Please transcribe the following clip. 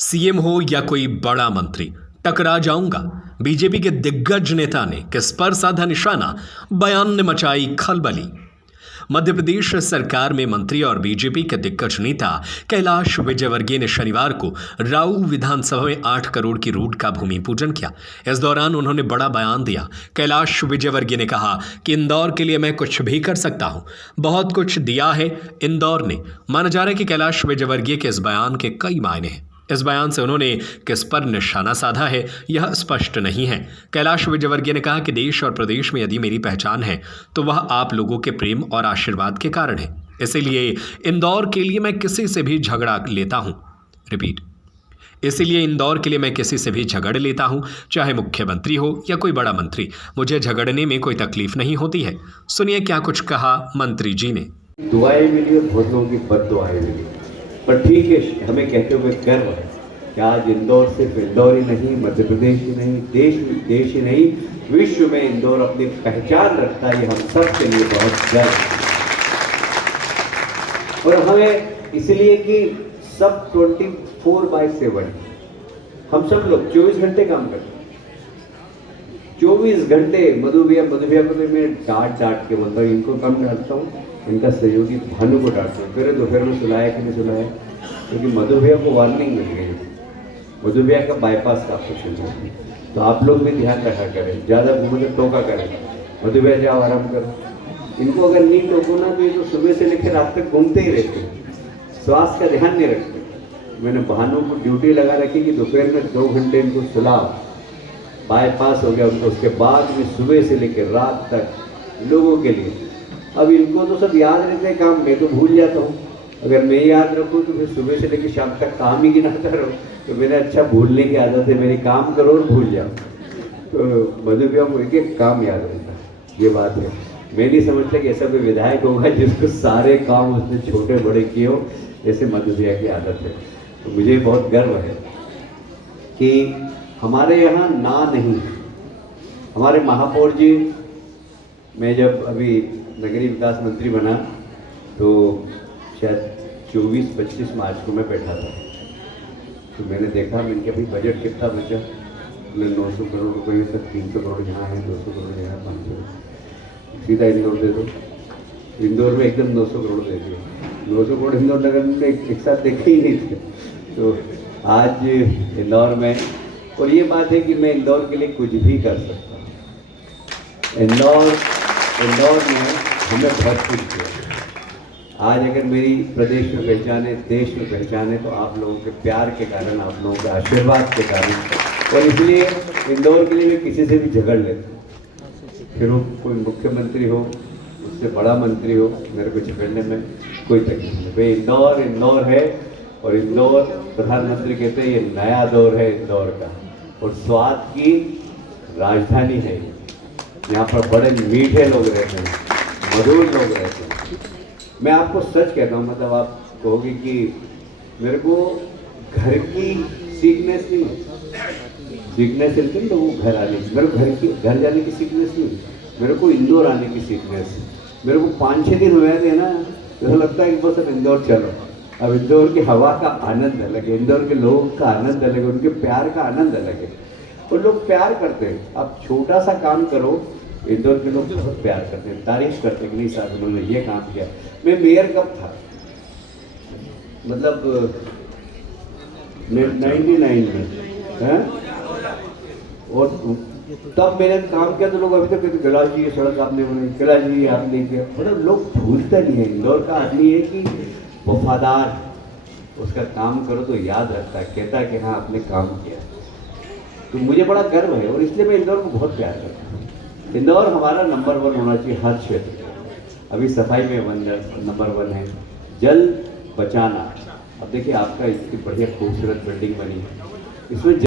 CM हो या कोई बड़ा मंत्री, टकरा जाऊंगा। बीजेपी के दिग्गज नेता ने किस पर साधा निशाना, बयान ने मचाई खलबली। मध्य प्रदेश सरकार में मंत्री और बीजेपी के दिग्गज नेता कैलाश विजयवर्गीय ने शनिवार को राऊ विधानसभा में 8 करोड़ की रोड का भूमि पूजन किया। इस दौरान उन्होंने बड़ा बयान दिया। कैलाश विजयवर्गीय ने कहा कि इंदौर के लिए मैं कुछ भी कर सकता हूं, बहुत कुछ दिया है इंदौर ने। माना जा रहा है कि कैलाश विजयवर्गीय के इस बयान के कई मायने हैं। इस बयान से उन्होंने किस पर निशाना साधा है यह स्पष्ट नहीं है। कैलाश विजयवर्गीय ने कहा कि देश और प्रदेश में यदि मेरी पहचान है तो वह आप लोगों के प्रेम और आशीर्वाद के कारण है। इसीलिए इंदौर के लिए मैं किसी से भी झगड़ा लेता हूं। इसीलिए इंदौर के लिए मैं किसी से भी झगड़ लेता हूं, चाहे मुख्यमंत्री हो या कोई बड़ा मंत्री। मुझे झगड़ने में कोई तकलीफ नहीं होती है। सुनिए क्या कुछ कहा मंत्री जी ने। दुआएं मिली और बहुत लोगों की बद्दुआएं मिली, पर ठीक है, हमें कहते हुए गर्व है कि आज इंदौर सिर्फ इंदौर ही नहीं, मध्य प्रदेश ही नहीं, देश ही नहीं, विश्व में इंदौर अपनी पहचान रखता है। ये हम सब के लिए बहुत गर्व है। और हमें इसलिए कि सब 24/7 हम सब लोग 24 घंटे काम करते हैं। 24 घंटे मधु भैया को तो मैं डांट के बोलता हूँ, इनको कम डांटता हूँ, इनका सहयोगी भानु को डांटता हूँ। फिर दोपहर में सुलाया कि नहीं सुलाया, क्योंकि मधु भैया को वार्निंग मिल गई। मधु भैया का बाईपास का ऑपरेशन है, तो आप लोग भी ध्यान रखा करें, ज़्यादा मुझे टोका करें। मधु भैया जाओ आराम करो। इनको अगर नहीं टोको ना तो ये तो सुबह से लेकर रात तक घूमते ही रहते हैं, स्वास्थ्य का ध्यान नहीं रखते। मैंने भानु को ड्यूटी लगा रखी कि दोपहर में 2 घंटे इनको सुलाओ। बाईपास हो गया उनको, उसके बाद में सुबह से लेकर रात तक लोगों के लिए। अब इनको तो सब याद रहते हैं काम, मैं तो भूल जाता हूँ। अगर मैं याद रखूँ तो फिर सुबह से लेकर शाम तक काम ही गिनाता रहूँ, तो मेरा अच्छा भूलने की आदत है। मेरी काम करो और भूल जाओ। तो मधु भैया को एक काम याद रहता है, ये बात है। मैं नहीं समझता कि ऐसा कोई विधायक होगा जिसको सारे काम उसने छोटे बड़े किए हो, जैसे मधु भैया की आदत है। तो मुझे बहुत गर्व है कि हमारे यहाँ ना नहीं, हमारे महापौर जी, मैं जब अभी नगरीय विकास मंत्री बना तो शायद 24-25 मार्च को मैं बैठा था, तो मैंने देखा, मैंने कहा भाई बजट कितना बचा। मैंने 900 करोड़ रुपये से 300 करोड़ यहाँ है, 200 करोड़ यहाँ, 500 सीधा इंदौर दे दो। इंदौर में एकदम 900 करोड़ दे दिए। 900 करोड़ इंदौर नगर में एक साथ देखे ही नहीं थे। तो आज इंदौर में, और ये बात है कि मैं इंदौर के लिए कुछ भी कर सकता हूँ। इंदौर ने हमें बहुत कुछ किया। आज अगर मेरी प्रदेश में पहचान है, देश में पहचान है, तो आप लोगों के प्यार के कारण, आप लोगों के आशीर्वाद के कारण। और इसलिए इंदौर के लिए मैं किसी से भी झगड़ लेता हूँ, फिर वो कोई मुख्यमंत्री हो, उससे बड़ा मंत्री हो, मेरे को झगड़ने में कोई तकलीफ नहीं। भाई इंदौर है, और इंदौर, प्रधानमंत्री कहते हैं ये नया दौर है इंदौर का, और स्वाद की राजधानी है। यहाँ पर बड़े मीठे लोग रहते हैं, मधुर लोग रहते हैं। मैं आपको सच कहता हूँ, मतलब आप कहोगे कि मेरे को घर की सीखनेस नहीं, सीखनेस चलती है तो वो घर आने की, मेरे को घर जाने की सीखनेस नहीं, मेरे को इंदौर आने की सीखनेस। मेरे को 5-6 दिन हुए थे ना, तो लगता है कि बस अब इंदौर चलो। अब इंदौर की हवा का आनंद अलग है, इंदौर के लोगों का आनंद अलग है, उनके प्यार का आनंद अलग है। और लोग प्यार करते हैं। आप छोटा सा काम करो, इंदौर के लोग बहुत प्यार करते हैं, तारीफ करते हैं कि नहीं साहब उन्होंने ये काम किया। मैं मेयर कब था, मतलब 99 में है, और तब मैंने काम किया तो लोग अभी तक कहते कैलाश जी ये सड़क आपने बनाई, कैलाश जी ये आपने किया। मतलब लोग भूलते नहीं है। इंदौर का आदमी है कि वफादार, उसका काम करो तो याद रखता है, कहता है कि हाँ आपने काम किया। तो मुझे बड़ा गर्व है, और इसलिए मैं इंदौर को बहुत प्यार करता हूँ। इंदौर हमारा नंबर 1 होना चाहिए हर क्षेत्र में। अभी सफाई में नंबर 1 है, जल बचाना। अब देखिए आपका इतनी बढ़िया खूबसूरत बिल्डिंग बनी है, इसमें